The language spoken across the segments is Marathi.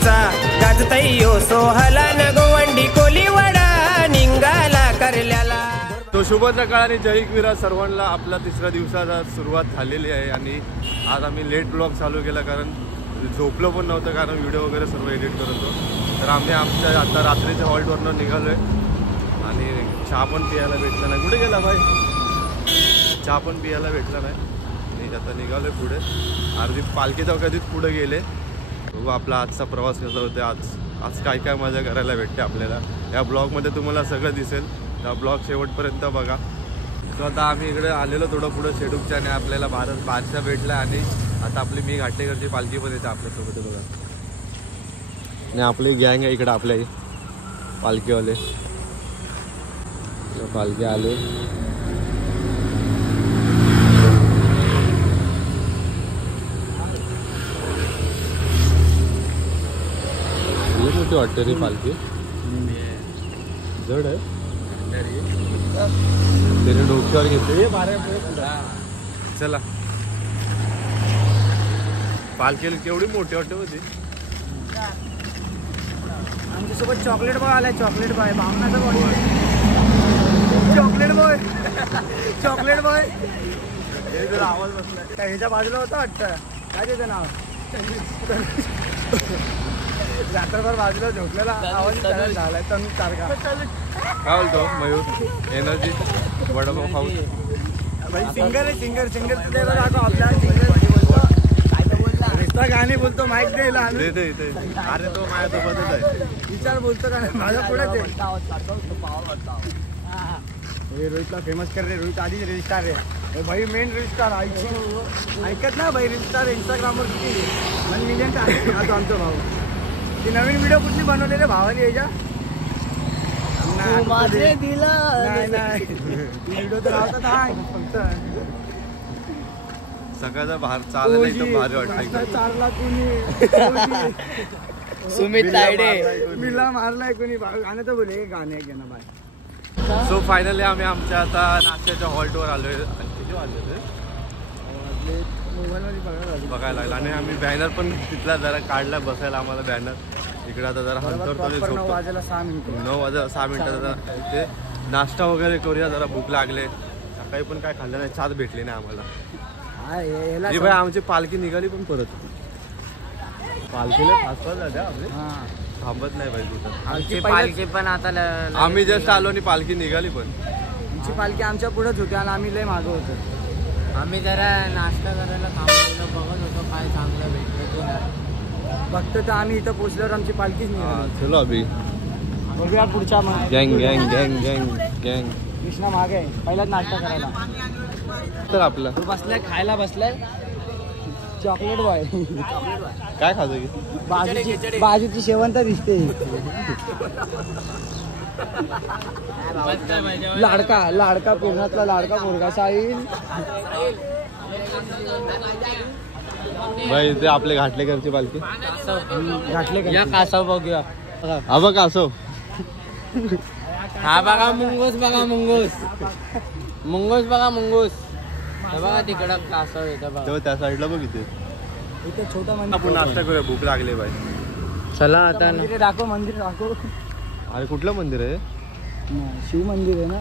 पालखीचा गाजतई यो सोहला न गोवंडी कोलीवाडा निघाला करल्याला। तो शुभ सकाळ आणि जय विरा सर्वांना। आपला तिसऱ्या दिवसाला सुरुवात झालेली आहे आणि आज आम्ही लेट ब्लॉग चालू केला कारण झोपलो पण नव्हतं, कारण व्हिडिओ वगैरे सर्व एडिट करत होतो। तर आम्ही आमच्या आता रात्रीच्या हॉल्टवरनं निघालोय आणि चहा पण पियाला भेटला नाही। कुठे गेला भाई? चहा पण पियाला भेटला नाही आणि आता निघालोय पुढे। अर्धी पालखी चौकातच पुढे गेले। बघू आपला आजचा प्रवास कसा होता, आज काय काय मजा करायला भेटते आपल्याला। या ब्लॉगमध्ये तुम्हाला सगळं दिसेल, त्या ब्लॉग शेवटपर्यंत बघा। तो आता आम्ही इकडे आलेलो थोडं पुढं शेडूकच्या आणि आपल्याला बारशा भेटला आणि आता आपली मी घाटेकरची पालखी पण येते आपल्यासोबत बघा। आणि आपली गँग आहे इकडे आपल्या पालखीवाले, पालखी आले। मोठी वाटते रे पालखी, जड आहे त्याने डोक्यावर घेते। चला पालखीला केवढी मोठी वाटते होती। आमच्यासोबत चॉकलेट बॉय आलाय, चॉकलेट बॉय भावनाचा boy, chocolate boy chocolate boy आवाज बसला ह्याच्या बाजूला होता वाटतं। काय त्याचं नाव? रात्रभर बाजूला झोपलेला आवाज झालाय तनुज सारखा। काय बोलतो मयूर? एनर्जी वडापाव खाऊ भाई सिंगर आहे, सिंगर ते दाखव आपल्या सिंगर नुसता गाणी बोलतो, माईक द्यायला अरे तो माझ्यासोबतच आहे। विचार बोलतो का नाही माझ्या पुढेच आहे। रोहितला फेमस कर रे, रोहित आधीच रील स्टार आहे भाई, मेन रील स्टार। ऐकत ना भाई, रील स्टार इंस्टाग्रामवर किती 1 मिलियन आता आमचा भाऊ। ती नवीन व्हिडिओ कुठली बनवले रे भावाने याच्या? नाही व्हिडिओ तर फक्त सकाळचा बाहेर चालला एकदम भारी वाटतं। चालला कुणी सुमित तायडे मिला मारलाय कुणी गाणं तर बोले गाणे घेणं बाय। सो फायनली आम्ही आमच्या आता नाश्त्याच्या हॉल्टवर आलोय। किती वाजले बघायला लागला आणि आम्ही बॅनर पण तिथला जरा काढला बसायला आम्हाला बॅनर। इकडे आता जरा हंतरतोय, 9 वाजेला 6 मिनिटं 9 वाजता 6 मिनिटात इथे नाश्ता वगैरे करूया, जरा भूक लागले। सकाळी पण काय खाल्लं नाही, चहाच भेटली नाही आम्हाला। भाई आमची पालखी निघाली पण परत पालखीला फास्ट जाते आपले, थांबत नाही भाई कुठं। आमची पालखी पण आता आम्ही जस्ट आलो आणि पालखी निघाली पण। आमची पालखी आमच्या पुढेच होती आणि आम्ही लय मागं होतो। आम्ही जरा नाश्ता करायला थांबलेलो, बघत होतो काय चांगलं भेटलं की नाही। फक्त तर आम्ही इथं पोहोचल्यावर आमची पालखीच निघाली। चलो अभि बघूया पुढच्या गँग गँग गँग गँग गँग कृष्णा मागे आहे पहिलाच नाश्ता करायला। तर आपला तू बसलाय खायला, बसलाय चॉकलेट बॉय। काय खातो की? बाजूची शेवंत दिसते, लाडका पूर्णातला लाडका पोरगा साहिल। भाई ते आपले घाटलेकरची पालखी घाटले कासव बघूया। हा बघ कासव, हा बघा मुंगूस, बघा मुंगूस, मुंगूस बघा मुंगूस, बघा तिकडं कासव येतं बघा त्या साईडला बघ इथे छोटा मंदिर। आपण नाश्ता करूया, भूक लागली भाई। चला आता मंदिर दाखव। अरे कुठलं मंदिर आहे? शिव मंदिर आहे ना,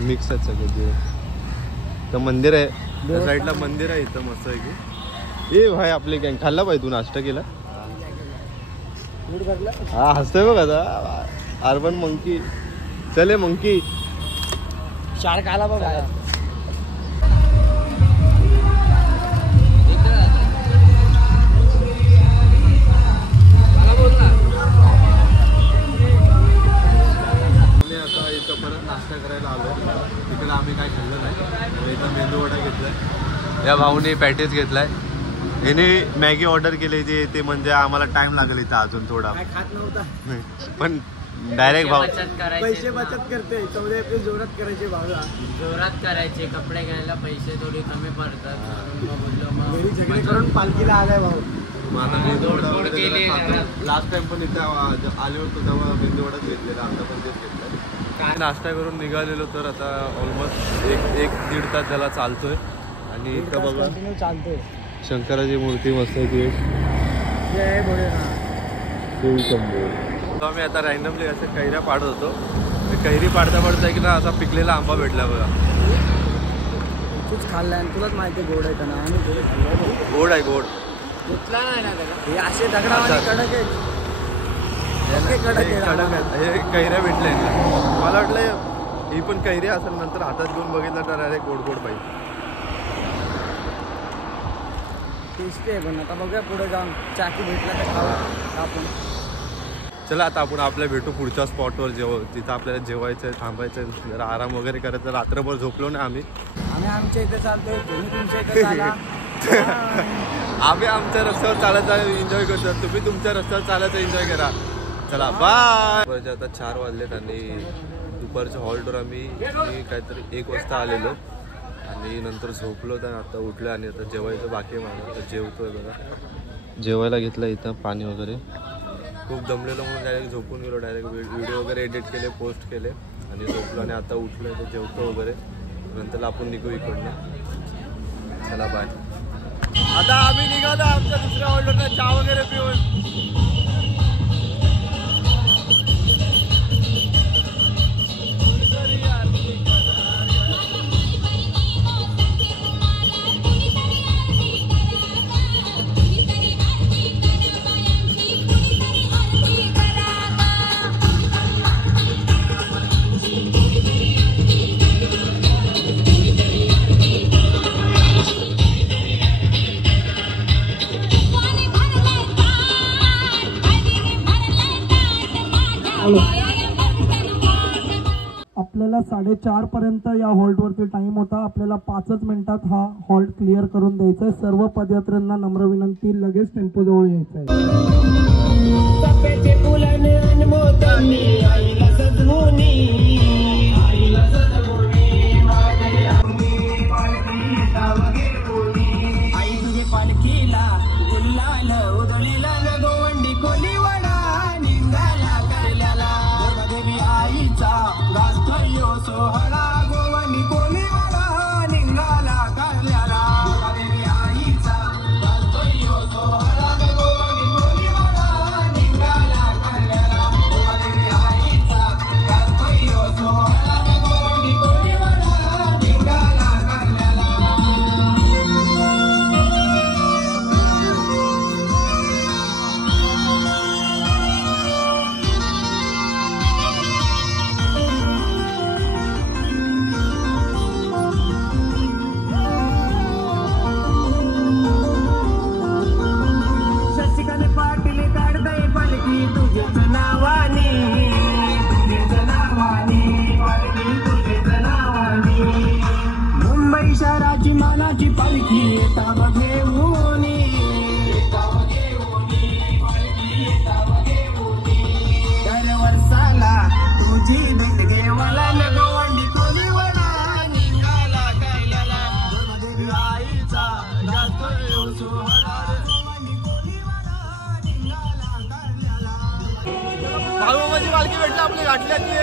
मिक्स आहेत सगळे। तर मंदिर आहे त्या साईडला, मंदिर आहे इथं मस्त आहे की। ए भाई आपले गँग खाल्ला पाहिजे, तू नाश्ता केला? हा हसतोय बघ आता अर्बन मंकी। चले मंकी शार्क आला बघा। नाश्ता करायला आलो, तिकडे आम्ही काय खाल्लं नाही। इथं मेंदू वडा घेतलाय, या भाऊने पॅटीस घेतलाय, याने मॅगी ऑर्डर केली ते म्हणजे आम्हाला टाइम लागेल इथं अजून थोडा। खात नव्हता पण डायरेक्ट भाऊ पैसे बचत करते, 14 एप्रिल जोरात करायचे, भाऊला जोरात करायचे, कपडे घ्यायला पैसे थोडे कमी पडतात। घरी झगडे करून पालखीला आलाय भाऊ। लास्ट टाइम पण इथे आले होतो तेव्हा मेंदू वडाच घेतलेला, आता पण तेच घेतलं। नाश्ता करून निघालेलो तर आता ऑलमोस्ट 1-1.5 तास त्याला चालतोय आणि इथं बघा चालतोय। शंकराची मूर्ती मस्त आहे ती। जय भोलेनाथ। आम्ही आता रँडमली असं कैऱ्या पाडत होतो. कैरी पाडता पाडता की ना असा पिकलेला आंबा भेटला बघा. तूच खाल्लाय आणि तुलाच माहिती गोड आहे का ना. आम्ही गोड खाल्लं. गोड आहे गोड. कुठला नाही ना त्याला. हे असे दगडावाले कडक आहेत. कडक आहेत. हे कैऱ्या भेटले मला वाटलं ही पण कैरी असेल. नंतर हातात घेऊन बघितलं तर अरे गोड गोड पाहिजे. टेस्टी आहे पण आता बघूया पुढे जाऊन चाकी भेटला तर खावा आपण. चला आता आपण आपल्या भेटू पुढच्या स्पॉटवर तिथं आपल्याला जेवायचं आहे, थांबायचं आहे, जरा आराम वगैरे करायचं. रात्रभर झोपलो ना आम्ही आमच्या इथे चालतोय. तुम्ही तुमच्या इथे चाला. आम्ही आमच्या रस्त्यावर चालायचा एन्जॉय करतो. तुम्ही तुमच्या रस्त्यावर चालायचं एन्जॉय करा. चला बाय. दुपारचे आता 4 वाजलेत आणि दुपारच्या हॉल्टवर आम्ही काहीतरी 1 वाजता आलेलो आणि नंतर झोपलो तर आता उठलो आणि आता जेवायचं बाकी आहे मला. तर जेवतोय बघा. जेवायला घेतलं इथं पाणी वगैरे. खूप दमलेलो म्हणून डायरेक्ट झोपून गेलो. डायरेक्ट व्हिडिओ वगैरे एडिट केले, पोस्ट केले आणि झोपलो आणि आता उठलो तर जेवतो वगैरे. नंतर आपण निघू इकडनं. चला बाय. आता आम्ही निघालो आमच्या दुसऱ्या हॉल्टरला चहा वगैरे पिऊन. आपल्याला 4:30 पर्यंत या हॉल्टवरती टाइम होता. आपल्याला 5च मिनिटात हा हॉल्ट क्लिअर करून द्यायचा आहे. सर्व पदयात्र्यांना नम्र विनंती, लगेच टेम्पो जवळ यायचं आहे. बाळूमामाची पालखी भेटला आपली घाटल्याची.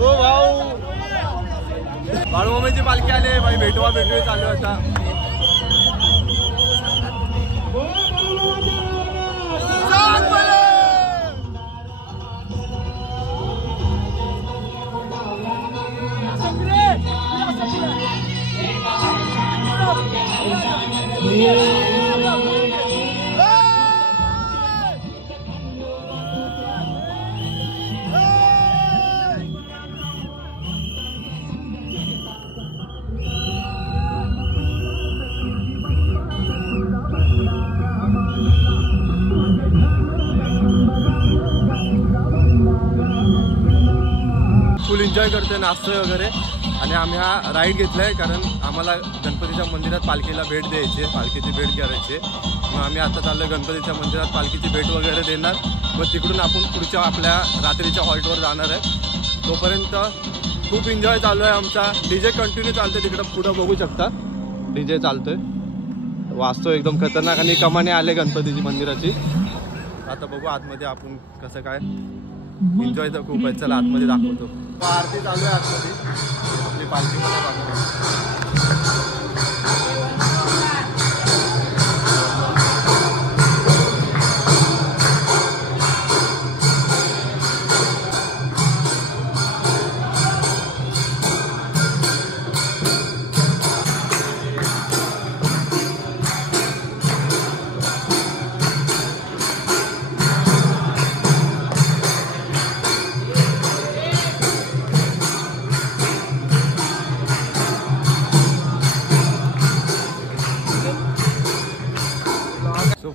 ओ भाऊ बाळूमामाची पालखी आले भाई. भेटवा भेटवे चालू आता. फुल एन्जॉय करतोय, नाचतोय वगैरे. आणि आम्ही हा राईड घेतलाय कारण आम्हाला गणपतीच्या मंदिरात पालखीला भेट द्यायची आहे, पालखीची भेट करायची आहे. मग आम्ही आता चाललोय गणपतीच्या मंदिरात पालखीची भेट वगैरे देणार. मग तिकडून आपण पुढच्या आपल्या रात्रीच्या हॉल्टवर जाणार आहे. तोपर्यंत खूप एन्जॉय चालू आहे आमचा. डीजे कंटिन्यू चालतोय तिकडं पुढं बघू शकता. डीजे चालतोय, वाजतो एकदम खतरनाक. आणि कमाने आले गणपतीची मंदिराची. आता बघू आतमध्ये आपण कसं काय. एन्जॉय तर खूप आहे. चला आतमध्ये दाखवतो. आरती चालू आहे आतमध्ये. आपली पालखी मला दाखवतो.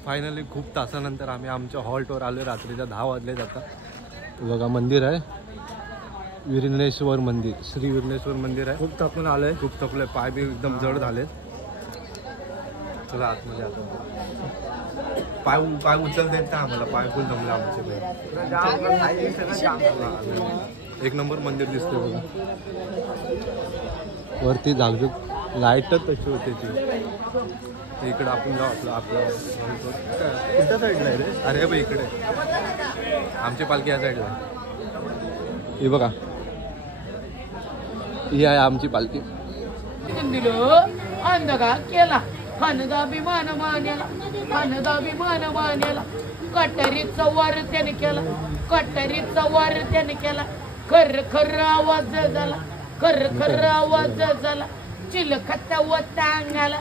फायनली खूप तासानंतर आम्ही आमच्या हॉल्टवर आलो. रात्रीच्या 10 वाजले आता. बघा मंदिर आहे विरनेश्वर मंदिर, श्री विरनेश्वर मंदिर आहे. खूप थकून आलोय, खूप थकलोय, पाय बी एकदम जड झालेत. चला आतमध्ये आता. पाय उचलता येत नाही आम्हाला, पाय फुल जमले आमचे. एक नंबर मंदिर दिसतंय बघा. वरती झाकझुक लाईटच तशी होते ती. इकडे आपण जाऊ. आपलं कुठल्या साईडला आहे रे? अरे बघ इकडे आमची पालखी या साईडला आहे. हे बघा, ही आहे आमची पालखी. अंधगा केला खानदाभिमान मान्याला, खानदाभिमान मान्याला. कटारीचा वार त्याने केला, कटारीचा वार त्याने केला. खर खर आवाज झाला, खर खर आवाज झाला. चिलखता व टांगाला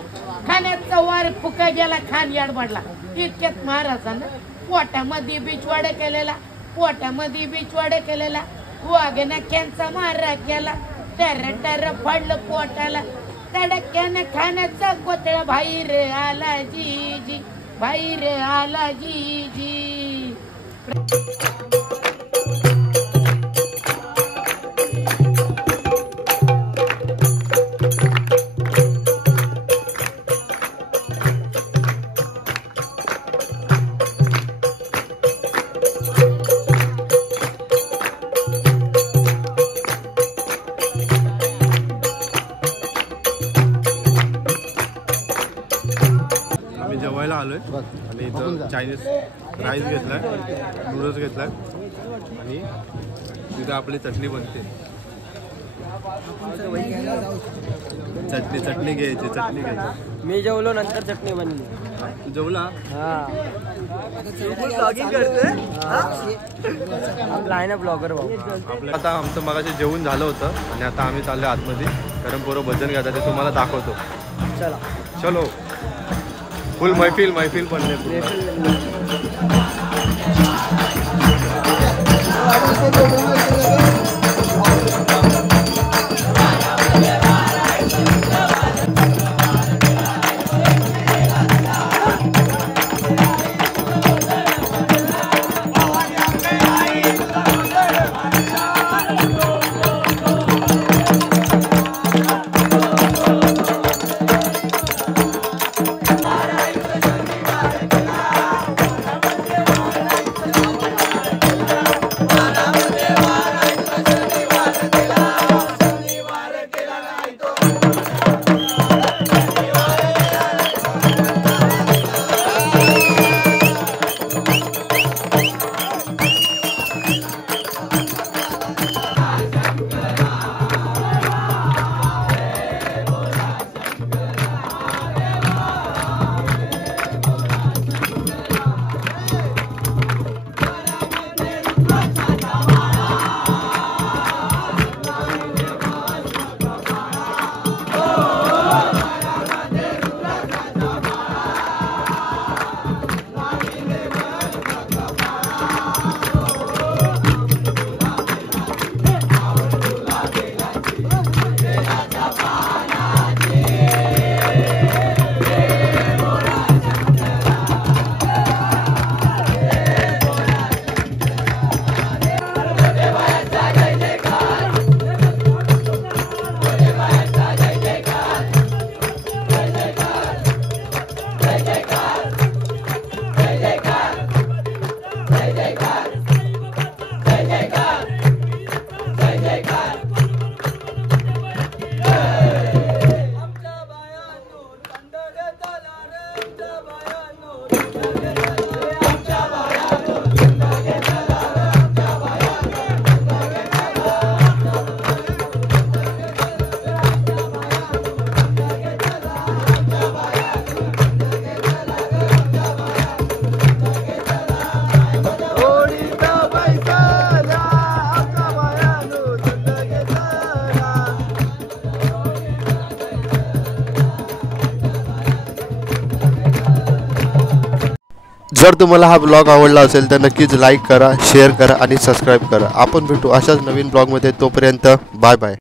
खाण्याचा वार फुका गेला, खान याड पडला. इतक्यात महाराजानं पोटामध्ये बिचवाड केलेला, पोटामध्ये बिचवाड केलेला. वाघनख्यांचा मारा केला, टर टर पडलं पोटाला. तडक्यानं खाण्याचा कोतळा बाहेर आला जी जी, बाहेर आला जी जी. जेवायला आलोय आणि इथं चायनीज राईस घेतलाय, नूडल्स घेतलाय आणि तिथं आपली चटणी बनते. चटणी घ्यायची, चटणी घ्यायची. मी जेवलो नंतर चटणी बनली. तू जेवला? आपला आहे ना ब्लॉगर भाऊ. आता आमचं मगाशी जेवण झालं होतं आणि आता आम्ही चाललो आतमध्ये, कारण पोरं भजन गातात ते तुम्हाला दाखवतो. चला चलो. फुल मैफिल पण नाही. जर तुम्हाला हा ब्लॉग आवडला असेल तर नक्कीच लाईक करा, शेअर करा आणि सबस्क्राईब करा. आपण भेटू अशाच नवीन ब्लॉगमध्ये. तोपर्यंत बाय बाय.